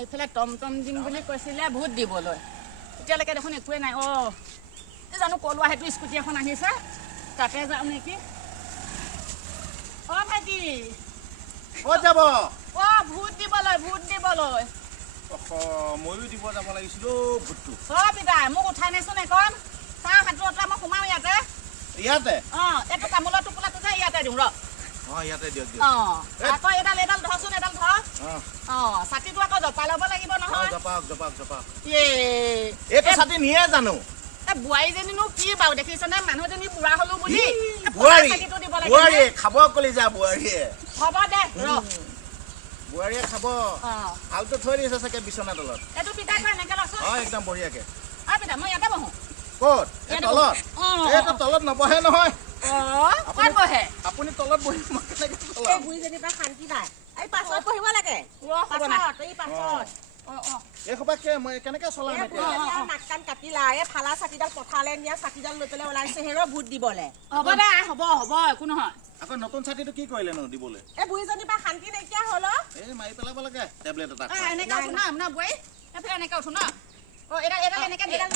এইফালে টমটম দিম বুলি কৈছিলে ভোট দিবলৈ এতিয়ালৈকে দেখোন একোৱে নাই জানো কলোৱা সেইটো স্কুটি এখন আহিছে তাতে যাওঁ নেকি ভাইটি ক'ত যাব ভোট দিবলৈ ময়ো দিব যাব লাগিছিল ভোটটো বিদায় মোক উঠাই নাইচোন এখন চাহ হাতত মই সোমাওঁ ইয়াতে এইটো তামোলৰ টোপোলাটো যে ইয়াতে দিওঁ ইয়াতে দিয়ক আকৌ এডাল ধৰচোন এডাল ধৰ ছাতিটো আকৌ জপাই ল'ব লাগিব নহয় জপাক এইটো ছাতি নিয়ে জানো বোৱাৰীজনীনো কি বাৰু দেখিছনে মানুহজনী বুঢ়া হলো বুলি বোৱাৰীয়ে খাব কলিজা বোৱাৰীয়ে হ'ব দে বোৱাৰীয়ে খাব ভালটো থৈ দিছে চাগে বিচনা তলত এইটো পিতা এনেকে লচোন একদম বঢ়িয়াকে পিতা মই ইয়াতে বহো ক'ত তলত এইটো তলত নবহে নহয় ক'ত বহে আপুনি তলত বহি বুঢ়ীজনীৰ পৰা শান্তি নাই এই পাছত বহিব লাগে এই সোপাকে মই কেনেকে চলাম নাক কাণ কাটিলা এই ফালা চাকিডাল পথাৰলৈ নিয়া চাকিডাল লৈ পেলাই ওলাইছে হেৰ ভোট দিবলে হ'ব দে হ'ব একো নহয় আকৌ নতুন ছাতিটো কি কৰিলেনো দিবলৈ এই বুঢ়ীজনীৰ পৰা শান্তি নাইকিয়া হ'ল এই মাৰি পেলাব লাগে টেবলেট এটা এনেকে উঠো না বোৱাৰী এইফালে এনেকে উঠো ন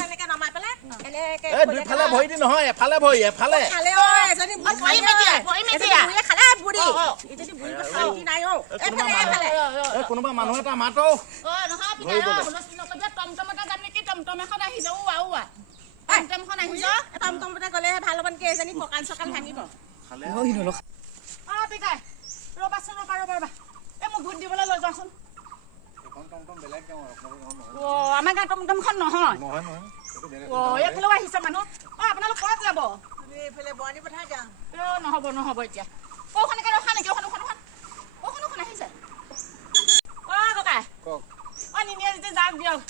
এনেকে নমাই পেলাই দুইফালে ভৰি দি নহয় এফালে ভৰি এফালে কোনোবা মানুহ এটা মাতো টমটমতে যাম নেকি টমটম এখন আহি যাওঁ টমটমখন আহি যাওঁ টমটমতে গ'লে ভাল হ'ব নেকি এজনী কঁকাল চকাল ভাঙিব পিতাই ৰ'বাচোন ৰ'বা এই মোক ভোট দিবলৈ লৈ যাওঁচোন আমাৰ গাঁৱৰ টমটমখন নহয় এইফালেও আহিছে মানুহ আপোনালোক ক'ত যাব এইফালে বৰানী পথাৰ যাওঁ নহ'ব এতিয়া কৌখনকে ৰখা নেকি অখন আহিছে ককা নিনিয়ে যদি যাওক দিয়ক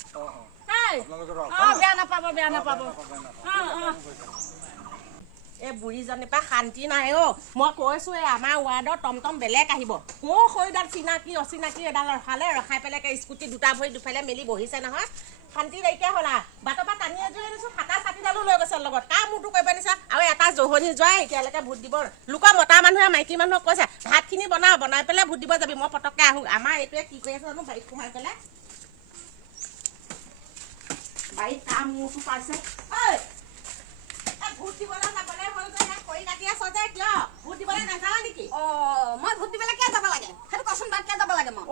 বেয়া নাপাব এই বুঢ়ীজনীৰ পৰা শান্তি নাই মই কৈছো এই আমাৰ ৱাৰ্ডৰ টমটম বেলেগ আহিব সৈডাল চিনাকি অচিনাকি এডাল ৰখাই পেলাই স্কুটি দুটা ভৰি দুফালে মেলি বহিছে নহয় শান্তি নাইকিয়া হ'লা বাটৰ পৰা টানি এযোৰ আনিছো ফাটা চাতিডালো লৈ গৈছে লগত কাৰ মূৰটো কৰিব নিছা আৰু এটা জহনি যোৱাই এতিয়ালৈকে ভোট দিব লোকৰ মতা মানুহে মাইকী মানুহক কৈছে ভাতখিনি বনাই পেলাই ভোট দিব যাবি মই পটককৈ আহোঁ আমাৰ এইটোৱে কি কৰি আছে জানো বাৰীত সোমাই পেলাই বাৰীত কাৰ মূৰটো পাইছে ভোট দিবলৈ যাবলৈ হ'ল যে খৰি কাটি আছ যে কিয় ভোট দিবলৈ নাযাওঁ নেকি মই ভোট দিবলৈ কিয় যাব লাগে সেইটো কচোন বাদ কিয় যাব লাগে মই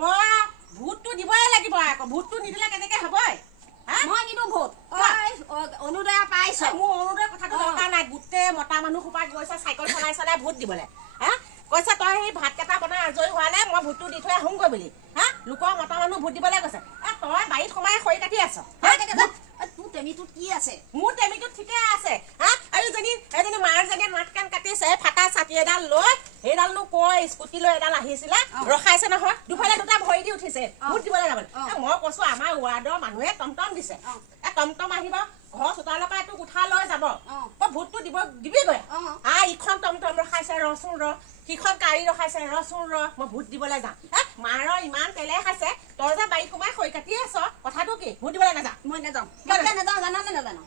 ভোটটো দিবই লাগিব আকৌ ভোটটো নিদিলে কেনেকে হ'ব মই নিদিওঁ ভোট অনুদয়া পাইছ মোৰ অনুদয় কথাটো দৰকাৰ নাই গোটেই মতা মানুহ সোপা গৈছে চাইকেল চলাই ভোট দিবলৈ কৈছে তই সেই ভাতকেইটা বনাই আজৰি হোৱা নাই মই ভোটটো দি থৈ আহোঁগৈ বুলি লোকৰ মতা মানুহ ভোট দিবলৈ গৈছে তই বাৰীত সোমাই খৰি কাটি আছ তোৰ টেমিটোত কি আছে মোৰ টেমিটোত ঠিকে আছে আৰু এজনী মাৰজনীয়ে নাক কাণ কাটিছে ফাটা চাটি এডাল লৈ সেইডালনো কৈ স্কুটি লৈ এডাল আহিছিলে ৰখাইছে নহয় দুফালে দুটা ভৰি দি উঠিছে ভোট দিবলৈ যাবলৈ মই কৈছো আমাৰ ৱাৰ্ডৰ মানুহে টমটম দিছে টমটম আহিব ঘৰ চোতালৰ পৰা তোক উঠা লৈ যাব তই ভোটটো দিবিগৈ ইখন টমটম ৰখাইছে ৰচোন সিখন গাড়ী ৰখাইছে ৰচোন মই ভোট দিবলৈ যাম মাৰৰ ইমান তেলে খাইছে তই যে বাৰীত সোমাই খৰি কাটি আছ কথাটো কি ভোট দিবলৈ নাযাওঁ মই নাযাওঁ জানো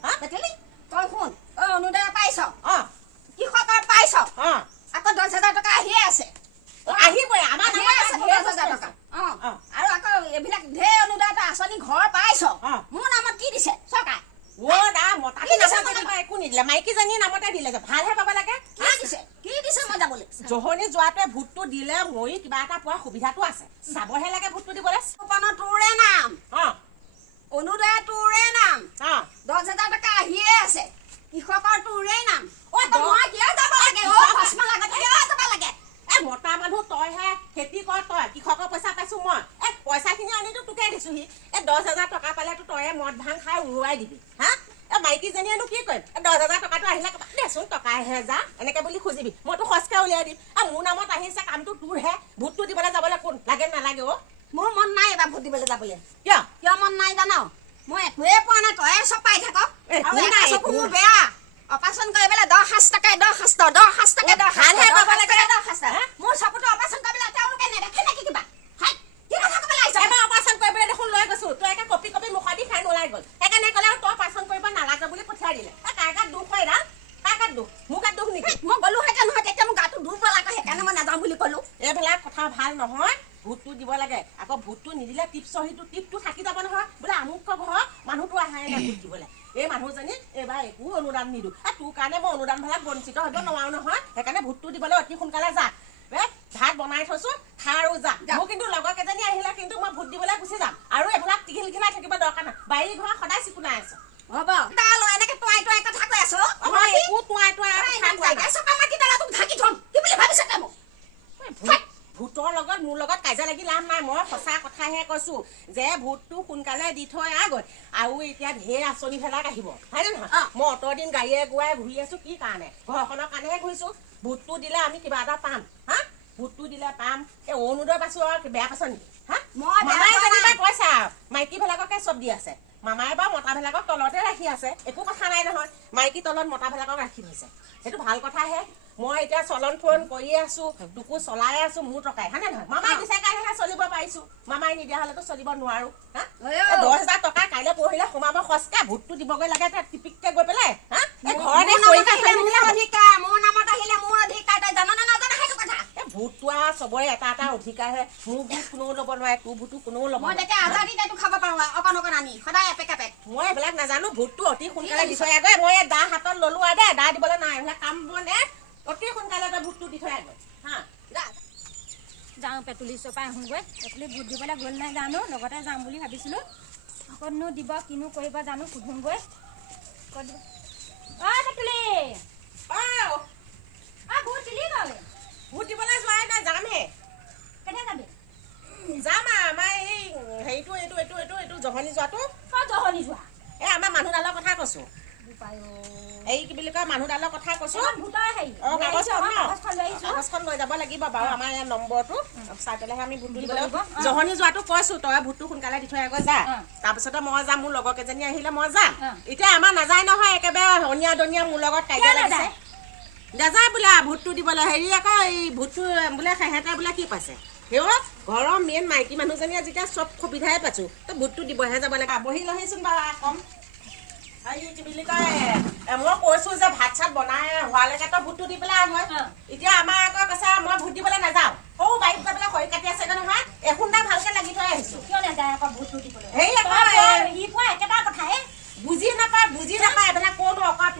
তই শুন অনুদয়া পাইছ কৃষকৰ পাইছ আকৌ 10,000 টকা আহিয়ে আছে আহিবই আমাৰ 10,000 টকা আৰু আকৌ এইবিলাক ঢেৰ অনুদয়া আঁচনি ঘৰ পাইছ মোৰ নামত কি দিছে চৰকাৰে একো নিদিলে মাইকীজনীৰ নামতে দিলে যে ভালহে পাব লাগে কি দিছে মই যাবলৈ জহনি যোৱাটোৱে ভোটটো দিলে মই কিবা এটা পোৱাৰ সুবিধাটো আছে যাবহে লাগে ভোটটো দিবলৈ তোৰে নাম অনুদয়া তোৰে নাম 10,000 টকা আহিয়ে আছে কৃষকৰ তোৰে নাম মই কিয় যাব লাগে মতা মানুহ তইহে খেতি কৰ তই কৃষকৰ পইচা পাইছো মই পইচাখিনি আনিতো তোকে দিছোহি 10,000 টকা পালেতো তই মদ ভাং খাই উৰুৱাই দিবি মাইকীজনীয়েনো কি কৰিম 10,000 টকাটো আহিলে দেচোন টকা 1,000 এনেকে বুলি খুজিবি মইতো সঁচকে উলিয়াই দিম মোৰ নামত আহিছে কামটো তোৰহে ভোটটো দিবলৈ যাবলৈ কোন লাগে নালাগে মোৰ মন নাই এবাৰ ভোট দিবলৈ যাবলৈ কিয় মন নাই জান মই একোৱে পোৱা নাই তই চব পাই থাক মোৰ বেয়া অপাৰেশ্যন কৰিবলৈ 10,000 টকা ভালহে পাব লাগে মোৰ চকুটো অপাৰেশ্যন কৰিবলৈ তেওঁলোকে নেদেখে নেকি কিবা অপাৰেশ্যন কৰিবলৈ দেখোন লৈ গৈছো তই একে কপি মুখা দি খাই ওলাই গ'ল সেইকাৰণে ক'লে তই অপাৰেশ্যন কৰিব নালাগে বুলি পঠিয়াই দিলে কাৰ গাত দুখ হয় কাৰ গাত দুখ মোৰ গাত দুখ নেকি মই গ'লোহেঁতেন নহয় তেতিয়া মোৰ গাটো দুখ লাগে সেইকাৰণে মই নাযাওঁ বুলি ক'লো এইবিলাক কথা ভাল নহয় ভোটটো দিব লাগে আকৌ ভোটটো নিদিলে টিপটো থাকি যাব নহয় বোলে আমুক ঘৰ মানুহটো আহাই নাই ভোট দিবলৈ এই মানুহজনী এইবাৰ একো অনুদান নিদিওঁ তোৰ কাৰণে মই অনুদানবিলাক বঞ্চিত হ'ব নোৱাৰো নহয় সেইকাৰণে ভোটটো দিবলৈ অতি সোনকালে যা ভাত বনাই থৈছো খা আৰু যা মোৰ কিন্তু লগৰ কেইজনী আহিলে কিন্তু মই ভোট দিবলৈ গুচি যাম আৰু এইবিলাক টিঘিল খিলাই থাকিব দৰকাৰ নাই বাৰী ঘৰ সদায় চিকুণাই আছো হ'ব তালৈ এনেকে তোৱাই কথা কৈ আছো মই একো তোৱাই ঢাকি থম কি বুলি ভাবিছা তই মোক ভোটৰ লগত মোৰ লগত কাজিয়া লাগি লাভ নাই মই সঁচা কথাহে কৈছো যে ভোটটো সোনকালে দি থৈ আগৈ আৰু এতিয়া ঢেৰ আঁচনিবিলাক আহিব হয়নে নহয় মই অত দিন গাড়ীয়ে গুৱাই ঘূৰি আছো কি কাৰণে ঘৰখনৰ কাৰণেহে ঘূৰিছো ভোটটো দিলে আমি কিবা এটা পাম হা ভোটটো দিলে পাম এই অৰুণোদয় পাইছো আৰু বেয়া পাইছ নেকি হা মামাই যেনিবা কৈছা মাইকীবিলাককে চব দি আছে মামাই বাৰু মতাবিলাকক তলতে ৰাখি আছে একো কথা নাই নহয় মাইকী তলত মতাবিলাকক ৰাখি থৈছে সেইটো ভাল কথাহে মই এতিয়া চলন ফুৰণ কৰি আছো তোকো চলাই আছো মোৰ টকাই হয়নে নহয় মামাই দিছে কাৰণেহে চলিব পাৰিছো মামাই নিদিয়া হলেতো চলিব নোৱাৰো হা 10,000 টকা কাইলৈ পৰহিলে সোমাব সস্তা ভোটটো দিবগৈ লাগে টিপিককে গৈ পেলাই হা মোৰ নামত আহিলে মোৰ অধিকাৰ তই জান না নাজানা সেইটো কথা ভোটটো আৰু চবৰে এটা অধিকাৰহে মোৰ ভোট কোনেও ল'ব নোৱাৰে তোৰ ভোটটো কোনেও ল'ব মই তেতিয়া আজাদি তাইতো খাব পাৰো অকণ আনি সদায় এপেক মই এইবিলাক নাজানো ভোটটো অতি সোনকালে দি থৈ আগৈ মই দা হাতত ললো আৰু দে দা দিবলৈ নাই এইবিলাক কাম বনে অতি সোনকালে তই ভোটটো দি থৈ আগৈ হা যাওঁ পেটুলি চপাই আহোঁগৈ পেটুলি ভোট দিবলৈ গ'ল নাই জানো লগতে যাম বুলি ভাবিছিলোঁ অকণনো দিব কিনো কৰিব জানো সুধোঁগৈ পেটুলি ভোট দিলি গ'ল ভোট দিবলৈ যোৱাই নাই যামহে কেতিয়া যাবি যাম আমাৰ এই হেৰিটো এইটো জহনি যোৱাটো জহনি যোৱা এই আমাৰ মানুহডালৰ কথা কৈছো এই কি বুলি কয় মানুহডালৰ কথা কৈছো কাগজখন লৈ যাব লাগিব বাৰু আমাৰ ইয়াৰ নম্বৰটো চাই পেলাইহে আমি ভোট দিবলৈ জহনি যোৱাটো কৈছো তই ভোটটো সোনকালে দি থৈ আগৈ যা তাৰপিছতে মই যাম মোৰ লগৰ কেইজনী আহিলে মই যাম এতিয়া আমাৰ নাযায় নহয় একেবাৰে হনীয়া দনীয়া মোৰ লগত কাজিয়া লাগিছে নাযায় বোলে ভোটটো দিবলৈ হেৰি আকৌ এই ভোটটো বোলে সেহেঁতে বোলে কি পাইছে সেও ঘৰৰ মেইন মাইকী মানুহজনীয়ে যেতিয়া চব সুবিধাই পাইছো তই ভোটটো দিবহে যাব লাগে বহি লহিচোন বাৰু কম কি বুলি কয় মই কৈছো যে ভাত চাত বনাই হোৱালৈকে তই ভোটটো দি পেলাই মই এতিয়া আমাৰ আকৌ কৈছে মই ভোট দিবলৈ নাযাওঁ সৰু বাৰীত গৈ পেলাই খৰি কাটি আছে নহয় এখুন্দা ভালকে লাগি থৈ আহিছো কিয় নাযায় আকৌ ভোটটো দিবলৈ হেৰি একেটা কথাহে বুজি নাপায় এইবিলাক ক'তো অকল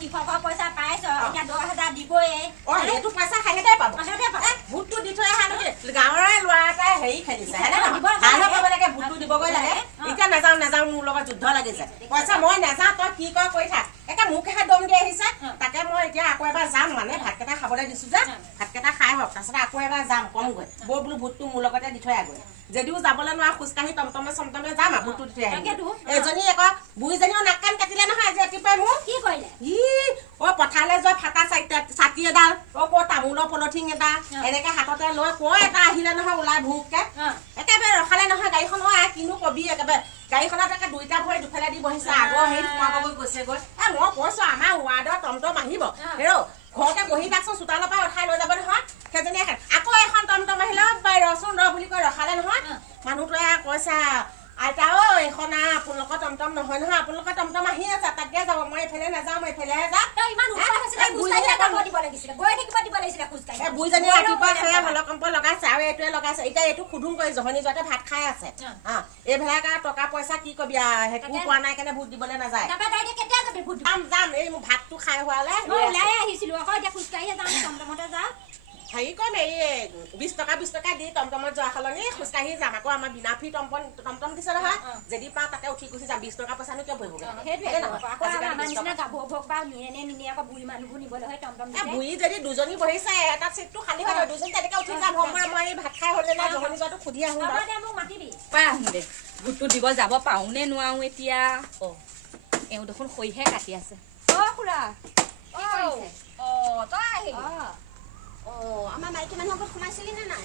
কৃষকৰ পইচা পাইছ এতিয়া 10,000 দিবই সেইটো পইচা সেহেঁতে পাব ভোটটো দি থৈ অহা নহয় গাঁৱৰে ল'ৰা এটাই হেৰি খেলিছে ভোটটো দিবগৈ লাগে এতিয়া নাযাওঁ মোৰ লগত যুদ্ধ লাগিছে পইচা মই নাযাওঁ তই কি কৰ কৰি থাক একে মোকহে দম দি আহিছে তাকে মই এতিয়া আকৌ এবাৰ যাম মানে ভাতকেইটা খাবলৈ দিছো যে ভাতকেইটা খাই হওক তাৰপিছতে আকৌ এবাৰ যাম কমগৈ বৌ বোলো ভোটটো মোৰ লগতে দি থৈ আগৈ যদিও যাবলৈ নোৱাৰা খোজকাঢ়ি টমটমে চমটমে যাম আৰু ভোটটো দি থৈ আহিম এজনী আকৌ বুঢ়ীজনীও নাক কাণ কাটিলে নহয় আজি ৰাতিপুৱাই মোৰ কি কৰিলে পথাৰলৈ যোৱা ফাটা ছাতি এডাল তামোলৰ পলথিং এটা এনেকে হাততে লৈ এটা আহিলে নহয় ওলাই ভোককে একেবাৰে ৰখালে নহয় গাড়ীখন কিনো কবি একেবাৰে গাড়ীখনত একে দুইটা ভৰি দুফালে দি বহিছে আগৰ হেৰি সোমাবগৈ গৈছেগৈ মই কৈছো আমাৰ ৱাৰ্ডৰ টমটম আহিব হেৰ ঘৰতে বহি থাকচোন চোতালৰ পৰা উঠাই লৈ যাব নহয় সেইজনীয়ে আকৌ এখন টমটম আহিলে ৰচোন ৰ বুলি কৈ ৰখালে নহয় মানুহটোৱে কৈছা আইতা এইখন আপোনালোকৰ টমটম নহয় আপোনালোকৰ টমটম আহি আছে তাকে যাব মই এইফালে নাযাওঁ মই এইফালেহে যাম বুঢ়ীজনী ৰাতিপুৱা সেয়া ভলকম্প লগাইছে আৰু এইটোৱে লগাইছে এতিয়া এইটো সুধুম কৰি জহনি যোৱাতে ভাত খাই আছে এইবিলাক টকা পইচা কি কবি একো পোৱা নাই কাৰণে ভোট দিবলৈ নাযায় যাম এই ভাতটো খাই হোৱালে হেৰি কৰিম এই 20 টকা দি টমটমত যোৱা সলনি খোজকাঢ়ি যাম আকৌ আমাৰ বিনা ফ্ৰী টমটম দিছে নহয় যদি পাওঁ তাতে উঠি গুচি যাম 20 টকা পইচানো কিয় ভৰিবগৈ বুঢ়ী যদি দুজনী বহিছে এটা চিটটো খালী হয় দুজনী তেনেকে উঠি যাম মই ভাত খাই হ'লে না জহনি যোৱাটো সুধি আহোঁ দে ভোটটো দিব যাব পাৰো নে নোৱাৰো এতিয়া এওঁ দেখোন খৰিহে কাটি আছে খুৰা তই আহিলি আমাৰ মাইকী মানুহৰ ঘৰত সোমাইছিলি নে নাই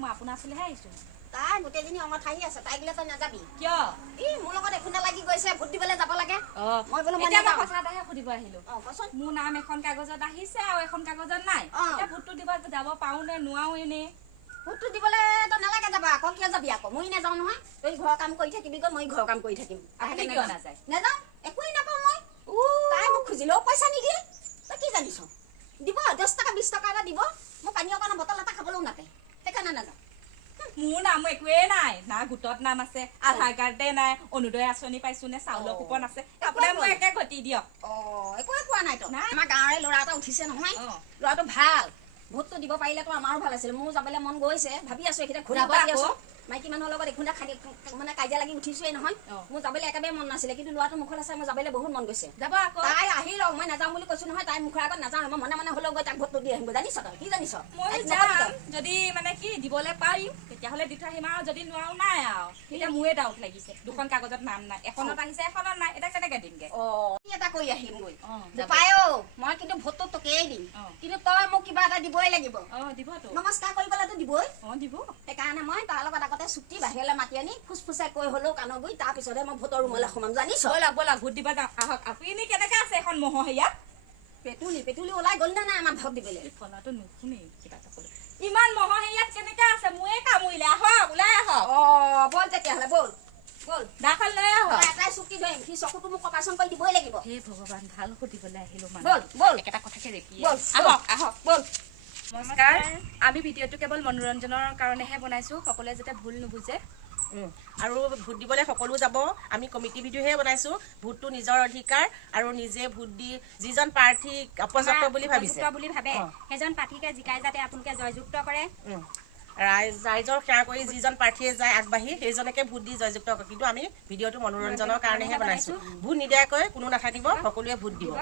মই আপোনাৰ ওচৰলৈহে আহিছো তাই গোটেইজনী অঙত হাঁহি আছে তাই গ'লে তই নাযাবি কিয় মোৰ লগত এখুন্দা লাগি গৈছে ভোট দিবলৈ যাব লাগে মই বোলো কথা এটাহে সুধিব আহিলো মোৰ নাম এখন কাগজত আহিছে আৰু এখন কাগজত নাই ভোটটো দিব যাব পাৰো নে নোৱাৰো এনেই ভোটটো দিবলৈ তই নালাগে যাবা আকৌ কিয় যাবি আকৌ মই নাযাওঁ নহয় তই ঘৰৰ কাম কৰি থাকিবি মই ঘৰৰ কাম কৰি থাকিম কিয় নাযায় নাযাওঁ একোৱেই নাপাওঁ মই তাই মোক খুজিলেও পইচা নিদিয়ে তই কি জানিছ দিব 10 টকা 20 টকা এটা দিব মই পানী অকণ বটল মোৰ নাম একোৱে নাই না গোটত নাম আছে আধাৰ কাৰ্ডে নাই অৰুণোদয় আঁচনি পাইছো নে চাউলৰ কুপন আছে আপোনাৰ মই একে গতি দিয়ক একোৱে পোৱা নাই তো আমাৰ গাঁৱৰে ল'ৰা এটা উঠিছে নহয় ল'ৰাটো ভাল ভোটটো দিব পাৰিলেতো আমাৰো ভাল আছিল মোৰ যাবলৈ মন গৈছে ভাবি আছো এইকেইটা ঘূৰা পাতি আছো মাইকী মানুহৰ লগত এখুন্দা খালি মানে কাজিয়া লাগি উঠিছোৱেই নহয় মোৰ যাবলৈ একেবাৰে মন নাছিলে কিন্তু ল'ৰাটো মুখত আছে মোৰ যাবলৈ বহুত মন গৈছে যাব আকৌ তাই আহি লওক মই নাযাওঁ বুলি কৈছো নহয় তাই মুখৰ আগত নাযাওঁ মই মনে হ'লেও গৈ তাক ভোটটো দি আহিম জানিছ তই কি জানিছ মই যাম যদি মানে কি দিবলৈ পাৰিম তেতিয়াহ'লে দি থৈ আহিম আৰু যদি নোৱাৰো নাই আৰু এতিয়া মোৰে ডাউট লাগিছে দুখন কাগজত নাম নাই এখনত আহিছে এখনত নাই এটা কেনেকে দিমগে কি এটা কৰি আহিম গৈ পায় মই কিন্তু ভোটটো তোকেই দিম কিন্তু তই মোক কিবা এটা দিবই লাগিব দিবতো নমস্কাৰ কৰিবলৈতো দিবই দিব সেইকাৰণে মই তাৰ লগত আগতে চুক্তি বাহিৰলৈ মাতি আনি ফুচফুচাই কৈ হ'লেও কাণৰ গৈ তাৰ পিছতহে মই ভোটৰ ৰুমলৈ সোমাম জানিছ ব'লা ভোট দিব যাওঁ আহক আপুনি কেনেকে আছে এখন ম'হ হেৰিয়াত পেটুলি ওলাই গ'ল নে নাই আমাৰ ভোট দিবলৈ ফলাটো নুশুনে কিবা এটা ক'লে ইমান ম'হ হেৰিয়াত কেনেকে আছে মোৰে কামুৰিলে আহক ওলাই আহক বল তেতিয়াহ'লে বল বল দাখন লৈ আহক এটাই চুক্তি ধৰিম সি চকুটো মোক অপাৰেশ্যন কৰি দিবই লাগিব হে ভগৱান ভাল সুধিবলৈ আহিলো বল বল একেটা কথাকে ৰেপি বল আহক বল নমস্কাৰ আমি ভিডিঅ'টো কেৱল মনোৰঞ্জনৰ কাৰণেহে বনাইছো সকলোৱে যাতে ভুল নুবুজে আৰু ভোট দিবলৈ সকলো যাব আমি কমিটি ভিডিঅ'হে বনাইছো ভোটটো নিজৰ অধিকাৰ আৰু নিজে ভোট দি যিজন প্ৰাৰ্থী উপযুক্ত বুলি ভাবে সেইজন প্ৰাৰ্থীকে জিকাই যাতে আপোনালোকে জয়যুক্ত কৰে ৰাইজৰ সেৱা কৰি যিজন প্ৰাৰ্থীয়ে যায় আগবাঢ়ি সেইজনকে ভোট দি জয়যুক্ত কৰে কিন্তু আমি ভিডিঅ'টো মনোৰঞ্জনৰ কাৰণেহে বনাইছো ভোট নিদিয়াকৈ কোনো নাথাকিব সকলোৱে ভোট দিব